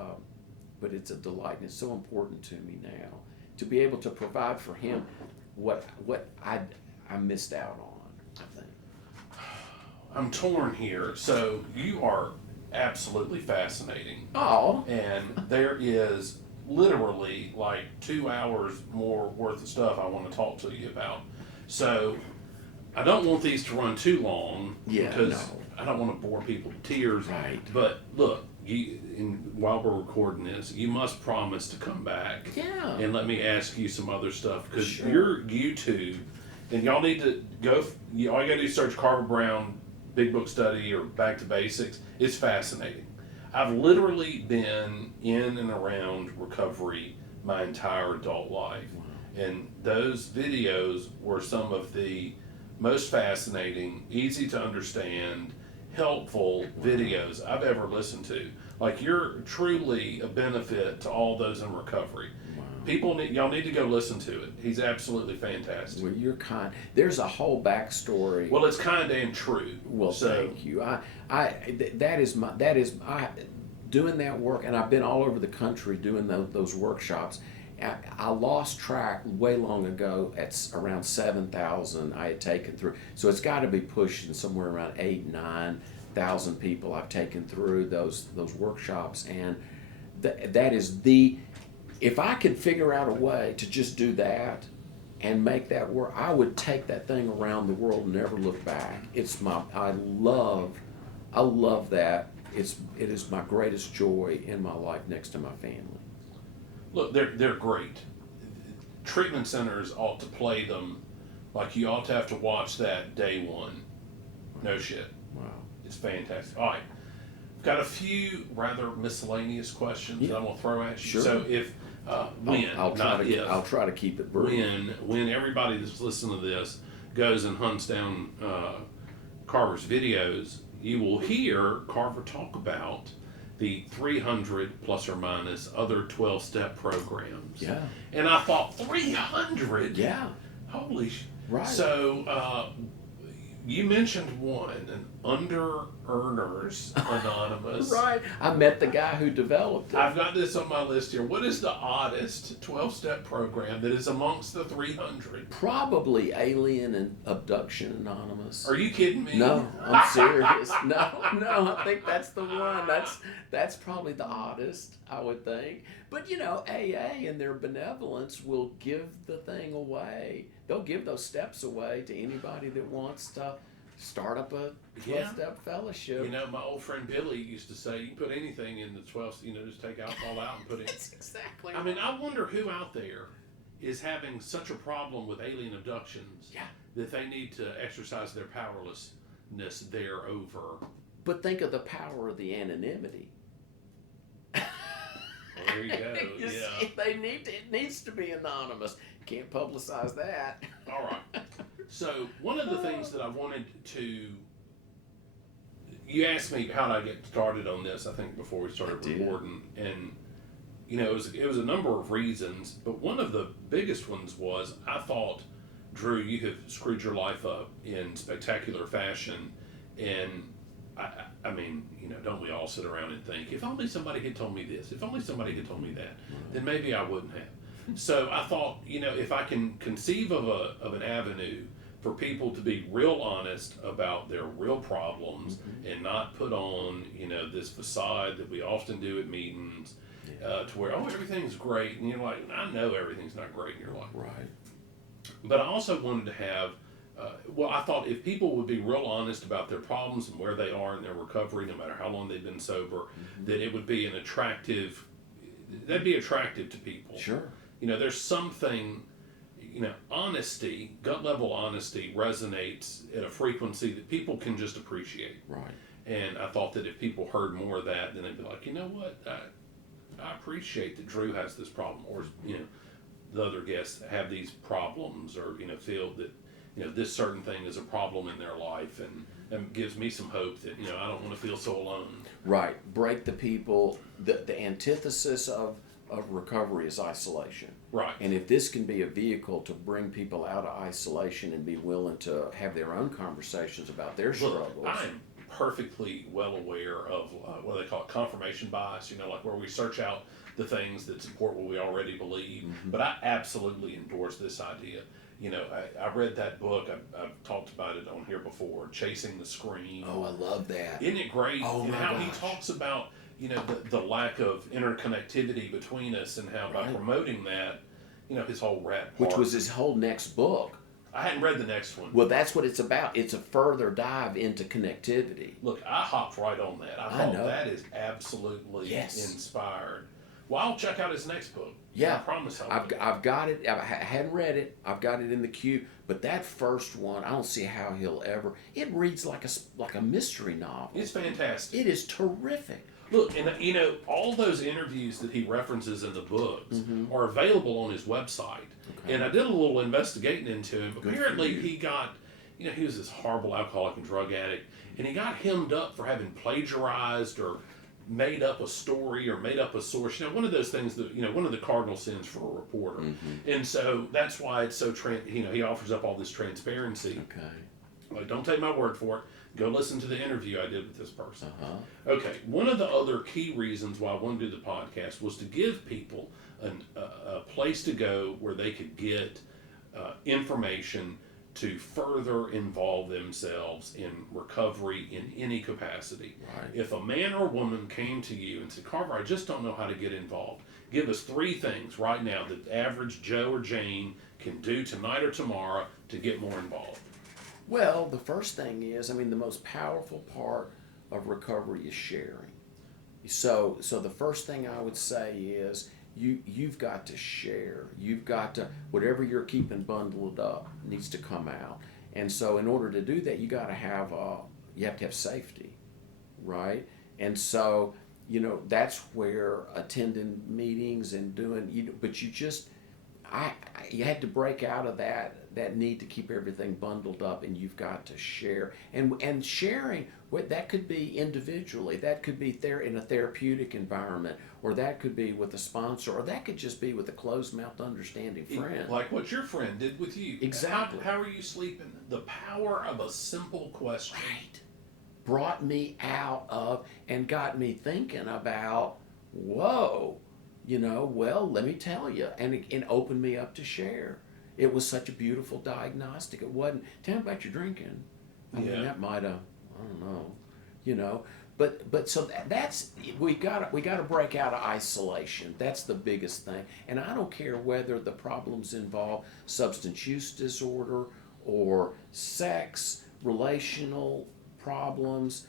it's a delight, and it's so important to me now to be able to provide for him what I missed out on, I think. I'm torn here. So you are absolutely fascinating. Oh. And there is literally like 2 hours more worth of stuff I want to talk to you about. So I don't want these to run too long, because I don't want to bore people to tears. Right. But look, while we're recording this, you must promise to come back. Yeah. And let me ask you some other stuff, because Sure. your YouTube, and y'all need to go. All you gotta do is search Carver Brown Big Book Study or Back to Basics. It's fascinating. I've literally been in and around recovery my entire adult life. Wow. And those videos were some of the most fascinating, easy to understand, helpful videos I've ever listened to. Like, you're truly a benefit to all those in recovery. People y'all need to go listen to it. He's absolutely fantastic. Well, you're kind. There's a whole backstory. Well, it's kind and true. Well, thank you. That is doing that work, and I've been all over the country doing those workshops. I lost track way long ago at around 7,000 I had taken through. So it's got to be pushing somewhere around 8,000-9,000 people I've taken through those workshops, and that is the. If I could figure out a way to just do that and make that work, I would take that thing around the world and never look back. I love that. It is my greatest joy in my life next to my family. Look, they're great. Treatment centers ought to play them like you ought to have to watch that day one. No shit. Wow. It's fantastic. All right. Got a few rather miscellaneous questions that I'm gonna throw at you. Sure. So if I'll try to keep it brief. When everybody that's listening to this goes and hunts down Carver's videos, you will hear Carver talk about the 300 plus or minus other 12-step programs. Yeah. And I thought, 300? Yeah. Holy Right. So you mentioned one, an Under Earners Anonymous. Right. I met the guy who developed it. I've got this on my list here. What is the oddest 12-step program that is amongst the 300? Probably Alien and Abduction Anonymous. Are you kidding me? No, I'm serious. No, I think that's the one. That's probably the oddest, I would think. But AA and their benevolence will give the thing away. They'll give those steps away to anybody that wants to start up a 12-step fellowship. My old friend Billy used to say, you can put anything in the 12, just take alcohol out and put it. That's exactly. I mean, I wonder who out there is having such a problem with alien abductions that they need to exercise their powerlessness thereover. But think of the power of the anonymity. Well, there you go. See, it needs to be anonymous. Can't publicize that. All right. So one of the things that I wanted to you asked me how did I get started on this, I think, before we started I did. recording. And, it was a number of reasons, but one of the biggest ones was I thought, Drew, you have screwed your life up in spectacular fashion. And I mean, don't we all sit around and think, if only somebody had told me this, if only somebody had told me that, then maybe I wouldn't have. So I thought, if I can conceive of an avenue for people to be real honest about their real problems and not put on, this facade that we often do at meetings, to where, everything's great. And you're like, I know everything's not great in your life. Right. But I also wanted to have, I thought if people would be real honest about their problems and where they are in their recovery, no matter how long they've been sober, that it would be that'd be attractive to people. Sure. There's something, honesty, gut level honesty resonates at a frequency that people can just appreciate. Right. And I thought that if people heard more of that, then they'd be like, you know what, I appreciate that Drew has this problem, or, the other guests have these problems, or, feel that, this certain thing is a problem in their life, and gives me some hope that, I don't want to feel so alone. Right. Break the people. The antithesis of recovery is isolation. Right. And if this can be a vehicle to bring people out of isolation and be willing to have their own conversations about their struggles. I'm perfectly well aware of what they call it, confirmation bias, like where we search out the things that support what we already believe. But I absolutely endorse this idea. I read that book. I've talked about it on here before, Chasing the Scream. Oh, I love that. Isn't it great? Oh, and my how he gosh. talks about, the lack of interconnectivity between us, and how by promoting that, his whole rap part. Which was his whole next book. I hadn't read the next one. Well, that's what it's about. It's a further dive into connectivity. Look, I hopped right on that. I thought that is absolutely inspired. Well, I'll check out his next book. Yeah, I promise I will. I've got it. I hadn't read it. I've got it in the queue. But that first one, I don't see how he'll ever. It reads like a mystery novel. It's fantastic. It is terrific. Look, and all those interviews that he references in the books are available on his website. Okay. And I did a little investigating into him. Apparently, he got, he was this horrible alcoholic and drug addict, and he got hemmed up for having plagiarized or made up a story or made up a source. One of those things that, one of the cardinal sins for a reporter. And so that's why it's so, he offers up all this transparency. Okay. Like, don't take my word for it. Go listen to the interview I did with this person. Okay, one of the other key reasons why I wanted to do the podcast was to give people a place to go where they could get information to further involve themselves in recovery in any capacity. Right. If a man or woman came to you and said, Carver, I just don't know how to get involved, give us 3 things right now that the average Joe or Jane can do tonight or tomorrow to get more involved. Well, the first thing is, the most powerful part of recovery is sharing. So the first thing I would say is you've got to share. You've got to, whatever you're keeping bundled up needs to come out. And so in order to do that, you got to have safety, right? And so, that's where attending meetings and doing, but you had to break out of that need to keep everything bundled up, and you've got to share. And sharing, that could be individually, that could be in a therapeutic environment, or that could be with a sponsor, or that could just be with a closed-mouthed, understanding friend. Like what your friend did with you. Exactly. How are you sleeping? The power of a simple question. Right. Brought me out of and got me thinking about, whoa, well, let me tell you, and opened me up to share. It was such a beautiful diagnostic. It wasn't, tell me about your drinking. I mean, that might have, I don't know, but so that's, we got to break out of isolation. That's the biggest thing. And I don't care whether the problems involve substance use disorder or sex, relational problems,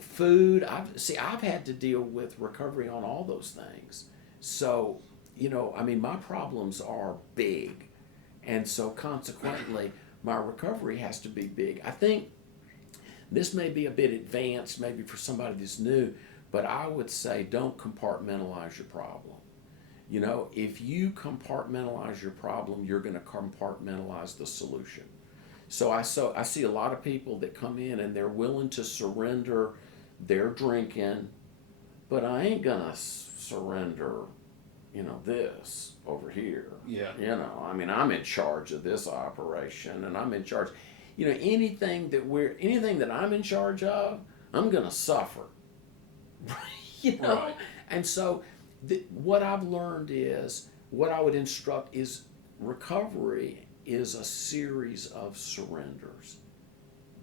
food. I've had to deal with recovery on all those things. So, my problems are big. And so consequently, my recovery has to be big. I think this may be a bit advanced, maybe for somebody that's new, but I would say don't compartmentalize your problem. If you compartmentalize your problem, you're going to compartmentalize the solution. So I see a lot of people that come in and they're willing to surrender their drinking, but I ain't gonna surrender, this over here. Yeah. I mean, I'm in charge of this operation, and I'm in charge. Anything that I'm in charge of, I'm gonna suffer. Right. And so, what I've learned is what I would instruct is recovery is a series of surrenders.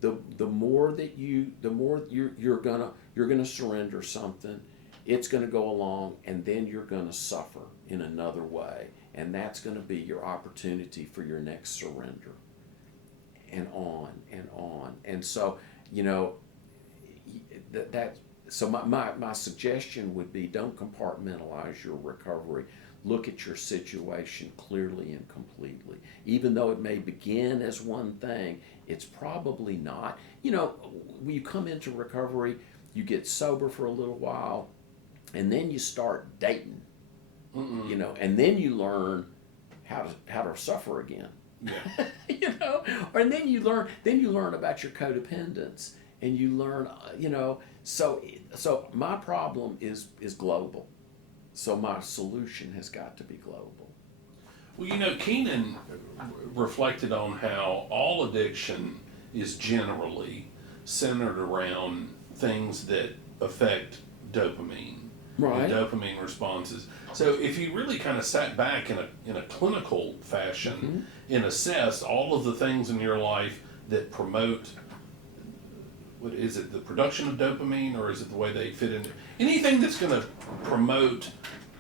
The more you're gonna surrender something, it's gonna go along, and then you're gonna suffer in another way, and that's gonna be your opportunity for your next surrender, and on and on. And so, so my suggestion would be, don't compartmentalize your recovery. Look at your situation clearly and completely. Even though it may begin as one thing, it's probably not. When you come into recovery, you get sober for a little while, and then you start dating. And then you learn how to suffer again. Yeah. And then you learn about your codependence, and you learn, so my problem is global. So my solution has got to be global. Well, Keenan reflected on how all addiction is generally centered around things that affect dopamine. Right. And dopamine responses. So if you really kind of sat back in a clinical fashion and assessed all of the things in your life that promote, what is it, the production of dopamine, or is it the way they fit in? Anything that's going to promote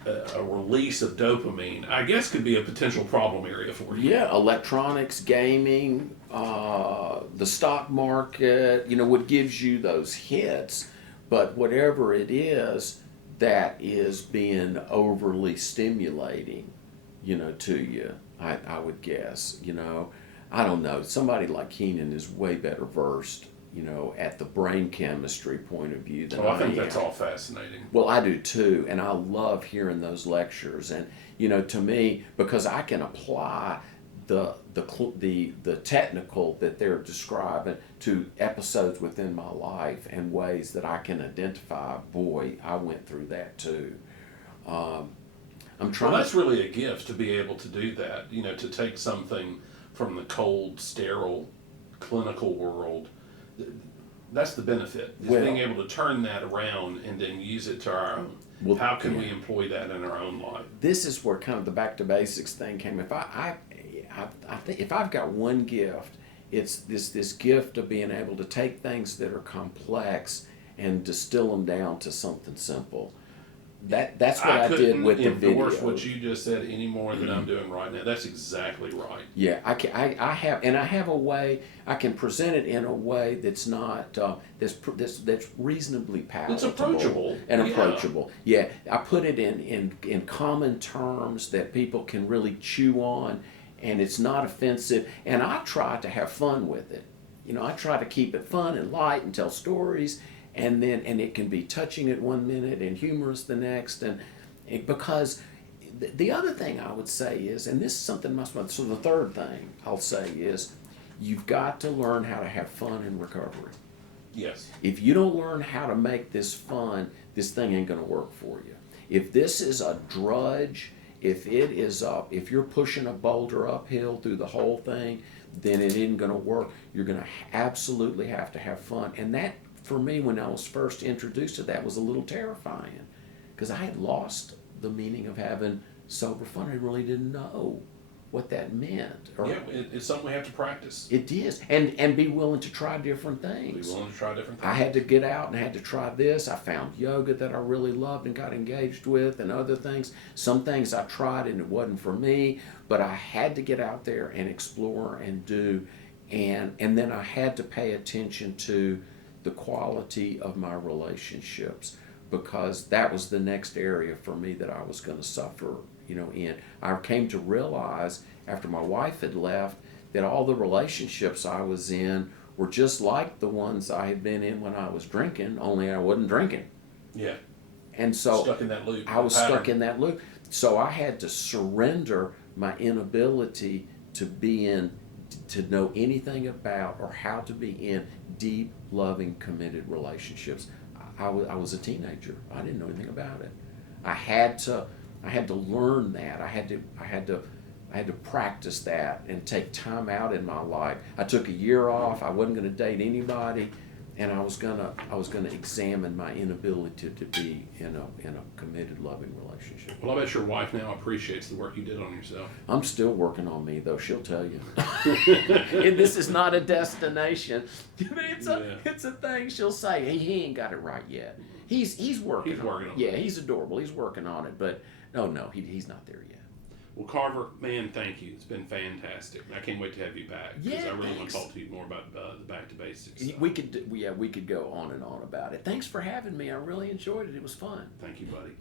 a release of dopamine, I guess, could be a potential problem area for you. Yeah, electronics, gaming, the stock market, what gives you those hits. But whatever it is that is being overly stimulating, to you, I would guess, I don't know. Somebody like Keenan is way better versed, at the brain chemistry point of view than I think am. that's all fascinating. Well, I do too, and I love hearing those lectures. And to me, because I can apply the technical that they're describing to episodes within my life and ways that I can identify. Boy, I went through that too. I'm trying. Well, that's really a gift to be able to do that. To take something from the cold, sterile, clinical world. That's the benefit, is being able to turn that around and then use it to our own. Well, how can we employ that in our own life? This is where kind of the back to basics thing came. If I think if I've got one gift, it's this gift of being able to take things that are complex and distill them down to something simple. That's what I did with the video. Endorse what you just said any more than I'm doing right now. That's exactly right. Yeah, I have a way I can present it in a way that's not that's reasonably palatable. It's approachable and approachable. Yeah, I put it in common terms that people can really chew on, and it's not offensive. And I try to have fun with it. I try to keep it fun and light and tell stories. And it can be touching at one minute and humorous the next, and because the other thing I would say is, and this is something so the third thing I'll say is, you've got to learn how to have fun in recovery. Yes. If you don't learn how to make this fun, this thing ain't going to work for you. If this is a drudge, if you're pushing a boulder uphill through the whole thing, then it isn't going to work. You're going to absolutely have to have fun, and that, for me, when I was first introduced to that, was a little terrifying, because I had lost the meaning of having sober fun. I really didn't know what that meant. It's something we have to practice. It is, and be willing to try different things. Be willing to try different things. I had to get out and I had to try this. I found yoga that I really loved and got engaged with, and other things. Some things I tried and it wasn't for me, but I had to get out there and explore and do, and then I had to pay attention to the quality of my relationships, because that was the next area for me that I was going to suffer, in. I came to realize after my wife had left that all the relationships I was in were just like the ones I had been in when I was drinking, only I wasn't drinking. Yeah. And so stuck in that loop. I was stuck in that loop. So I had to surrender my inability to be in to know anything about or how to be in deep, loving, committed relationships. I was a teenager. I didn't know anything about it. I had to learn that. I had to practice that and take time out in my life. I took a year off. I wasn't going to date anybody, and I was gonna examine my inability to be in a committed, loving relationship. Well, I bet your wife now appreciates the work you did on yourself. I'm still working on me, though. She'll tell you. And this is not a destination. It's a thing. She'll say, "Hey, he ain't got it right yet. He's working. He's working on it. Yeah, he's adorable. He's working on it, but no, he's not there yet." Well, Carver, man, thank you. It's been fantastic. I can't wait to have you back because I really want to talk to you more about the back to basics stuff. We could go on and on about it. Thanks for having me. I really enjoyed it. It was fun. Thank you, buddy.